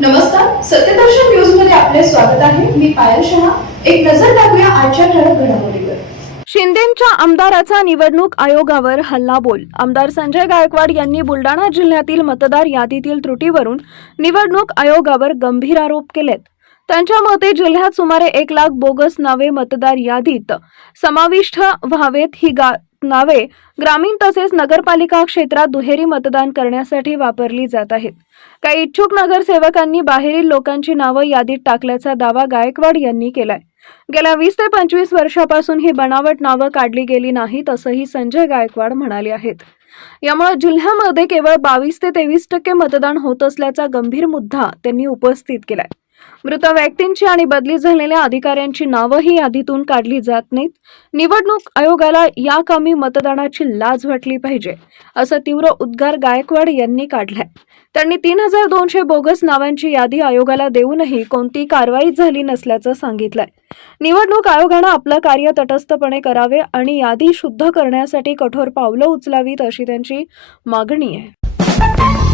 नमस्कार सत्यदर्शन न्यूजमध्ये आपले स्वागत आहे. मी पायल शहा. एक नजर टाकूया आजच्या ठळक घडामोडीवर. शिंदेंच्या आमदाराचा निवडणूक आयोगावर हल्लाबोल. आमदार संजय गायकवाड यांनी बुलडाणा जिल्ह्यातील मतदार यादीतील त्रुटीवरून निवडणूक आयोगावर गंभीर आरोप केलेत. त्यांच्या मते जिल्ह्यात सुमारे एक लाख बोगस नावे मतदार यादीत समाविष्ट व्हावेत ही गा नावे ग्रामीण तसेच नगरपालिका क्षेत्रात दुहेरी मतदान करण्यासाठी वापरली जात आहेत. काही इच्छुक नगरसेवकांनी बाहेरील लोकांची नावं यादीत टाकल्याचा दावा गायकवाड यांनी केलाय. गेल्या वीस ते पंचवीस वर्षापासून ही बनावट नावं काढली गेली नाहीत असंही संजय गायकवाड म्हणाले आहेत. यामुळे जिल्ह्यामध्ये केवळ बावीस ते तेवीस टक्के मतदान होत असल्याचा गंभीर मुद्दा त्यांनी उपस्थित केलाय. मृत व्यक्तींची आणि बदली झालेल्या अधिकाऱ्यांची नावंही यादीतून काढली जात नाहीत. निवडणूक आयोगाला या कामी मतदानाची लाज वाटली पाहिजे असं तीव्र उद्गार गायकवाड यांनी काढलाय. त्यांनी तीन हजार दोनशे बोगस नावांची यादी आयोगाला देऊनही कोणती कारवाई झाली नसल्याचं सांगितलंय. निवडणूक आयोगानं आपलं कार्य तटस्थपणे करावे आणि यादी शुद्ध करण्यासाठी कठोर पावलं उचलावीत अशी त्यांची मागणी आहे.